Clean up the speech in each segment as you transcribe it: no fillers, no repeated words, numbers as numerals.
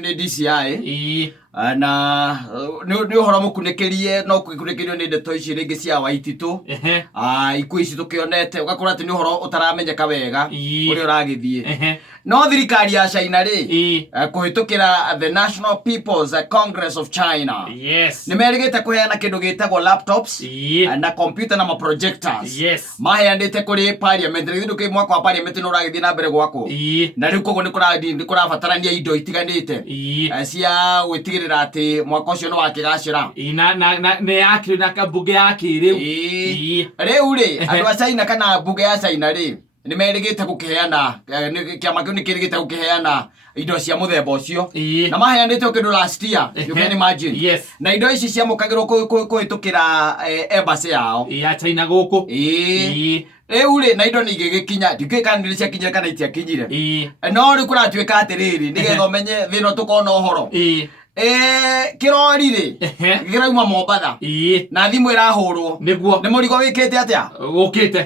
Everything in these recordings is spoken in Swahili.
ni DCI na ni uhoro mukunekerie no kwikunekerio ni ndeto ici ringi cia Waititu iku ici tukionete ugakora ati ni uhoro utaramenyeka wega uri uragithie no thirikari ya China ri kuhitukira the National People's Congress of China ni merigite kuheana kindu gitagwo laptops na computer na projectors maheanite kuri parliament rindu ki mwaka wa parliament no uragithie na mbere gwako na riu kogo ni kurabatarania indo itiganite cia gwitigirira ati mwaka ucio no wakigacira na ne yakiri na kabunge yakiriu riu ri andu a China kana bunge ya China ri ni merigite gukiheana kiama kiu ni kirigite gukiheana indo cia muthemba ucio na maheanite kindu last year you can imagine na indo ici cia mukagirwo kuhitukira embassy yao ya China guku uri na indo ni igigikinya ndikika ndiri cia kinyira kana itia kinyire no ri kuratuika atiriri nigetha umenye thino tukona uhoro kirori ri girauma Mombatha na thimu irahurwo niguo ni murigo wikite atia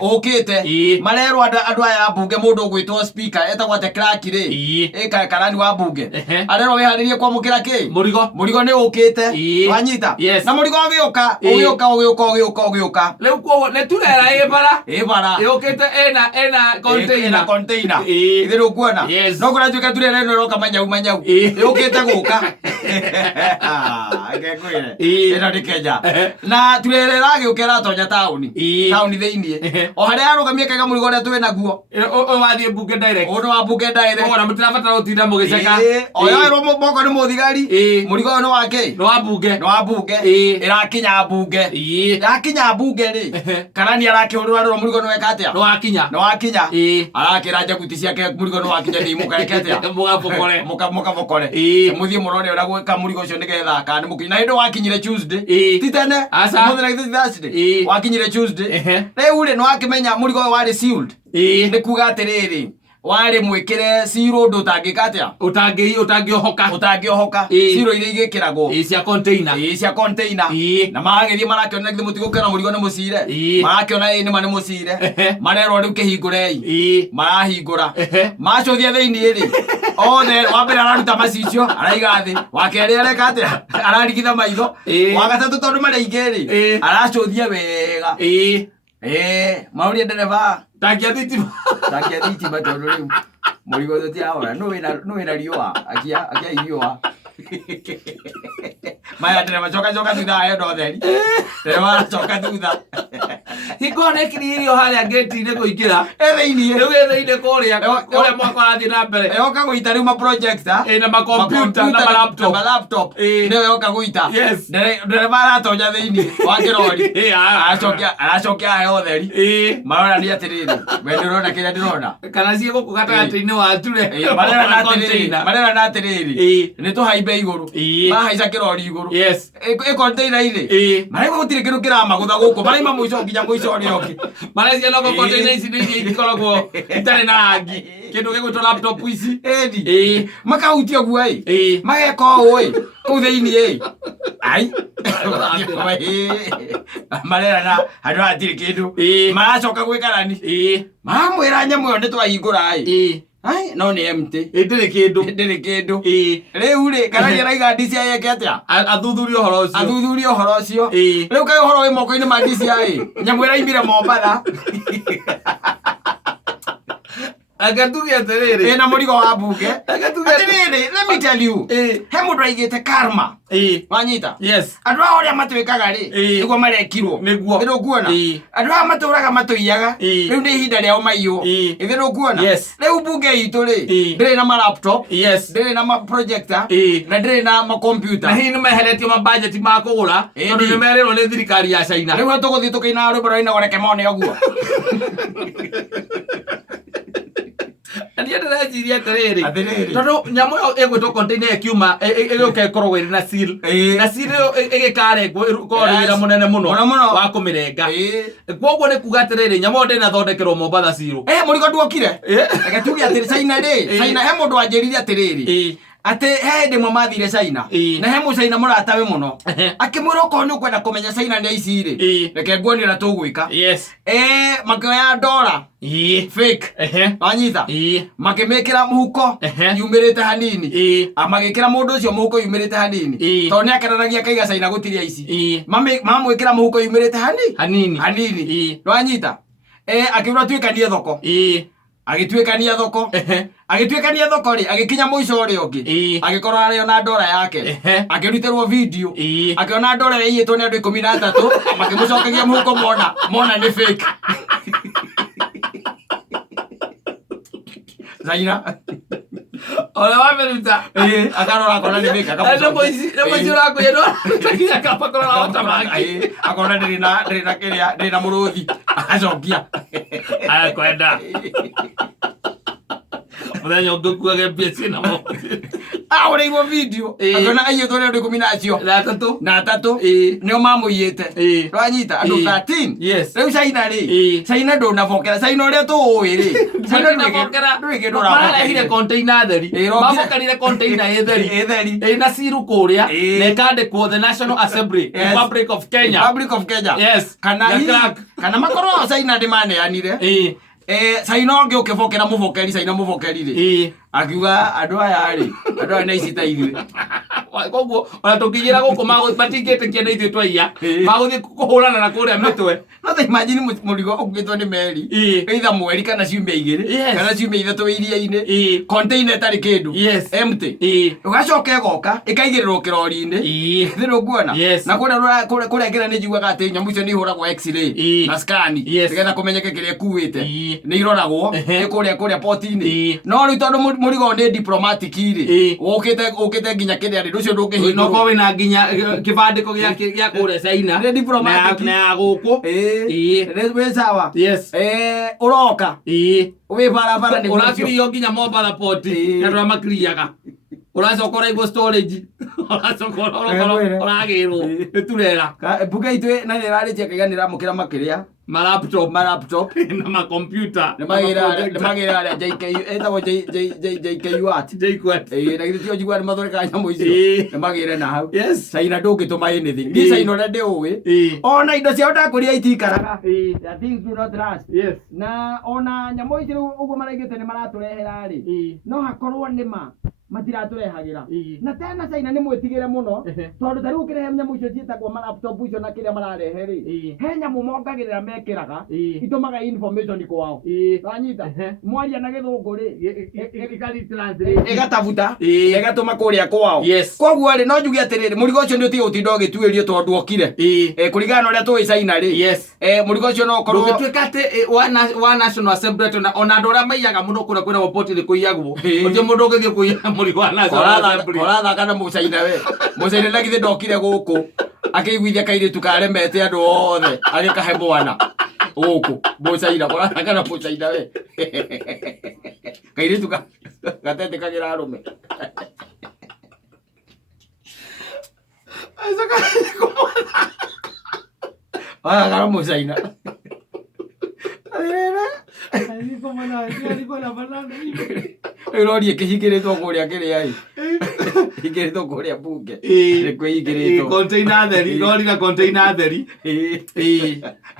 ukite marero andu aya bunge mundu ugwitwo speaker etagwo ate crack ri karani wa bunge arero wiharirie kwamukira ki murigo ni ukite wanyita na murigo ugiuka riu kwa ne turera ibara ukite ena container ithiru kuona no kuratuika turera no roka manyau ukite guka agekwire ino ni Kenya na turerera giukera tonya tauni thiini o haria arugamie kaiga murigo ria twi naguo wathie bunge direct ono wa bunge direct ona mutirabatara utinda mugiceka oyo ro moko ni muthigari murigo no wake no wa bunge irakinya bunge ri kana ni arakihurura ro murigo no weka atia no wakinya arakira jakuti ciake murigo no wakinya ni mukareke atia mukabokore muthie murone ura gwika murigo ucio nigetha kana mukina indo wakinyire Tuesday titene muthira Thursday wakinyire Tuesday riu ri no akimenya murigo wari sealed ni kuga atiriri wari mwikire siro ndo tangikatia utangiohoka siro ile igikiragwo cia container na magithie marakiona githimo tigukena murigo ni mucire marakiona ni mane mucire marero riu kihingurei marahingura macothia thiini ri othe wambere araruta macicio araiga thi wakeri areka atia ararigitha maitho wagatatu tondu mari ingiri aracothia wega mauria ndereva takia thitima tondu riu murigo tutiaora no wina riua akia iriua maya ndereva coka thutha ayo ndo theri ndereva coka thutha hingone kiririo haria gate-ini kuingira thiini riu kuria mwaka arathie na mbere yoka guita riu ma projector na ma computer na ma laptop niwe yoka guita ndereva aratonya thiini wa kirori aracokia ayo theri marona ni atiriri we ndirona kiria ndirona kana cie guku gatagati-ini wa ture marera na atiriri ni tuhaimbe iguru mahaica kirori iguru container iri marego gutire kindu kiramagutha guku maraima muico nginya muico rioki maracia no container ici ni ikoragwo itari na rangi kindu gigwitwo laptop ici makahutia guo mageka ũũ kũu thĩinĩ ai marera na andũ hatirĩ kĩndũ maracoka gwĩkarani maramwĩra nyamũ ĩyo nĩ twahingũra ai no nĩ empty ndĩrĩ kĩndũ rĩu rĩ kana nĩ araiga DCI eke atĩa athuthurie ũhoro ũcio rĩu kaĩ ũhoro wĩ moko-inĩ ma DCI nyamũ ĩraimire Mombatha agatugia atiriri na murigo wa bunge atiriri let me tell you he mundu aigite karma wanyita andu a uria matwikaga ri niguo marekirwo niguo kuona andu a maturaga matuiyaga riu ni ihinda riao maiyo ithiru kuona riu bunge itu ri ndiri na ma laptop ndiri na ma projector na ndiri na ma computer na hii ni meheretio ma budget ma kugura tondu ni merirwo ni thirikari ya China riu tuguthii tukiina rwimbo ina goreke mone oguo Ania ndĩreciria atiriri tondu nyamu ĩyo ĩgwĩtwo container ĩkiuma ĩgĩũka ĩkoragwo ĩrĩ na seal na seal ĩgĩkarengwo ĩkoragwo ĩrĩ wĩra mũnene mũno wa kũmĩrenga kwoguo nĩ kuga atiriri nyamu ĩyo ndĩnathondekerwo Mombatha seal mũrigo nduokire reke tuge atĩrĩ China he mũndũ wanjĩrire atiriri ate he ndimwe mathire China na he Muchina mũratawe mũno akĩmwĩra okorwo nĩ ũkwenda kũmenya China nĩ ici rĩ reke nguonie ũrĩa tũgwĩka makĩoya ndora fake wanyita makĩmĩkĩra mũhuko yumĩrĩte hanini magĩkĩra mũndũ ũcio mũhuko yumĩrĩte hanini tondũ nĩ akenanagia kaiga China gũtirĩ aici mamwĩkĩra mũhuko yumĩrĩte hanini wanyita akĩmwĩra tuĩkanie thoko agĩtuĩkania thoko rĩ agĩkinya mũico ũrĩa ũngĩ agĩkorwo arĩ ona ndora yake akĩrutĩrwo video akĩona ndora ĩiyĩtwo nĩ andũ 13 makĩmũcokagia mũhuko mona nĩ fake China Ola wameruta akarora akona nĩ fake akamucokia rako yeno takia kapa kora ota maki akona ndĩna mũrũthi agacokia kwenda Mũthenya ũngĩkuage mbia ciĩna mo ũrĩirwo video akona aiyĩtwo nĩ andũ 13 na atatũ nĩo mamũiyĩte rwanyita andũ 13 rĩu China rĩ China ndũnabokera China ũrĩa tũũĩ rĩ China ndũnabokera marehire container theri mabokanire container etheri na siru kũrĩa na ĩkandĩkwo the National Assembly Republic of Kenya kana makorwo China ndĩmaneanire China ũngĩ ũkĩbokera mũbokeri China mũbokeri rĩ akiuga andũ aya nĩ ici ta ithuĩ koguo ona tũkĩgira gũkũ matingĩtĩkia nĩ ithuĩ twaiya magũthiĩ kũhũrana na kũrĩa mĩtwe no ta imagine mũrigo ũkuĩtwo nĩ meri either mweri kana ciumia 2 kana ciumia 3 iria-inĩ container ĩtarĩ kĩndũ empty ũgacoka ĩgoka ĩkaigĩrĩrwo kĩrori-inĩ thĩrĩ nguona na kũrĩa ngĩra nĩ njugaga atĩ nyamũ icio nĩ ihũragwo x-ray na scan nĩgetha kũmenyeke kĩrĩa ĩkuĩte nĩ iroragwo kũrĩa port-inĩ no rĩu tondũ mũrigo nĩ diplomatic rĩ ũkĩte nginya kĩrĩa rĩ rũcio ndũngĩhinga no kowe na nginya kĩbandĩko gĩa kũrĩa China nĩ diplomatic na ya gũkũ wĩ sawa ũroka wĩ barabara nĩ ũrakirio nginya Mombasa port na ndũramakiriaga ũracoka ũraigwo storage ũracoka ũragĩrwo nĩturera mbuga itũ na nĩrarĩtia kaiganĩra mũkĩra makĩrĩa ma laptop na ma computer nĩmagĩra JKU etagwo JKU at na gĩtĩo njiguaga nĩmathondekaga nyamũ icio nĩmagĩre na hau China ndũngĩtũma anything ni China ũrĩa ndĩũĩ ona indo ciao ndakũria itikaraga things do not last na ona nyamũ icio ũguo maraigĩte nĩmaratũrehera rĩ no hakorwo nĩma matiratũrehagĩra na tena China nĩ mwĩtigĩre mũno tondũ tarĩu ũkĩrehe nyamũ icio ciĩtagwo ma laptop icio na kĩrĩa mararehe rĩ he nyamũ mongagĩrĩra mekĩraga itũmaga information kwao wanyita mwaria na gĩthũngũ rĩ ĩgatabuta ĩgatũma kũrĩa kwao koguo rĩ no njuge atĩrĩrĩ mũrigo ũcio nĩ ũtige gũtinda ũgĩtuĩrio tondũ okire kũringana na ũrĩa tũĩ China rĩ mũrigo ũcio no ũkorwo ndũgĩtuĩka atĩ wa National Assembly ona andũ arĩa maiyaga mũno kũrĩa kwĩna report nĩ kũiyagwo ũthiĩ mũndũ ũgĩthiĩ kũiya mũrigo wa National Assembly ũrathaka na Muchina we Muchina na githĩ ndokire gũkũ akĩiguithia kairĩtu karemete andũ othe agĩkahe mwana gũkũ Muchina ũrathaka na Muchina we kairĩtu gatetĩkagĩra arũme Agara Muchina Rori kĩhingĩrĩtwo kũrĩa kĩrĩa hingĩrĩtwo kũrĩa bunge kwĩhingĩrĩtwo container theri rori na container theri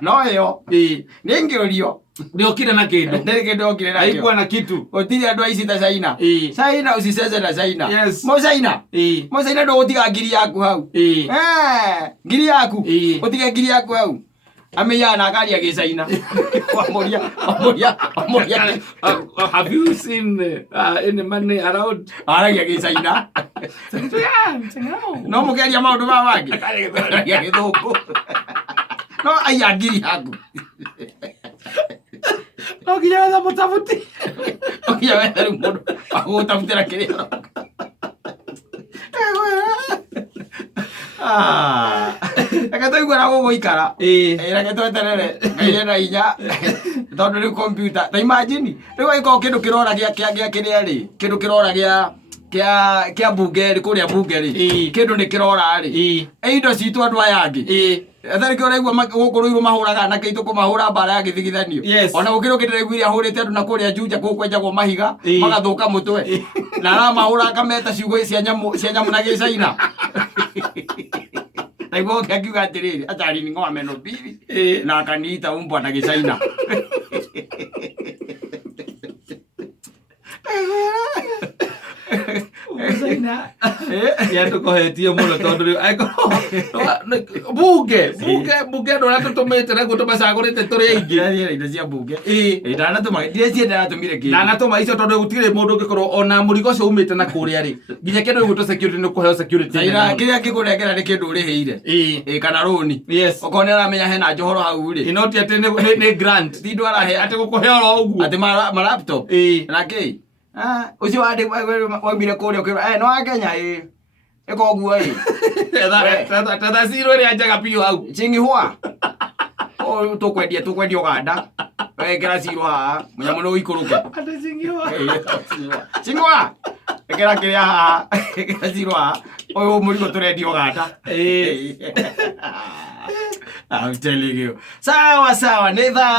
no ĩyo nĩ ngĩũrio ndiokire na kĩndũ ndĩrĩ kĩndũ okire na haikuwa na kitu ũtirĩ andũ aici ta China usicece na China Muchina ndũgũtiga ngiri yaku hau ngiri yaku ũtige ngiri yaku hau ameya na gari ya China amoria have you seen any money around ya China no mũgeria maũndũ ma wangi ya gĩthũngũ no aya ngiri yaku no nginya wetha mũtabuti no nginya wetha rĩu mũndũ agũtabutĩra kĩrĩa reke tũiguana gũgũikara reke tweterere Ngai na hinya tondũ rĩu kompiuta ta imagine rĩu agĩkorwo kĩndũ kĩrora gĩa kĩrĩa rĩ kĩndũ kĩrora kĩa bunge rĩ kũrĩa bunge rĩ kĩndũ nĩ kĩrora rĩ indo citũ andũ aya angĩ Athari kore gwa gukuruirwo mahuraga na keitu kumahura bara ya githigithanio. Ona gukiro kidireguiria hurite andu na kuria Juja kwenjagwo mahiga magathuka mutwe. Na ara mahura kameta ciugo cia nyamu na gicaina. Naiguo akiuga atiriri atari ni ng'ombe no bibi na akaniita umbwa na gicaina. Ya tukohetie muno tondu bunge ndo ratutumite na gutumacagurite turi aingi indo cia bunge ndanatuma ndicie ndanatumire ki ndanatuma icio tondu gutire mundu ngikorwo ona murigo ucio umite na kuria ri nginya kindu gigutu security ni kuheo security ira kiria ngigurengera ni kindu urihiire kana roni ukone aramenya hena njohoro hau ri inoti ati ni grant ti ndu arahe ati gukuheo ro uguo ati ma laptop na ki ucio wandi waumire kuria ukira no Kenya iko guo tata zero ri ajaga pio hau chingihwa tukwendia Uganda wekera zero ha munyamu no ikuruke ati chingihwa ekera kiria ha ekera zero ha oyo murigo turendia Uganda I'm telling you. Sawa, ni thaa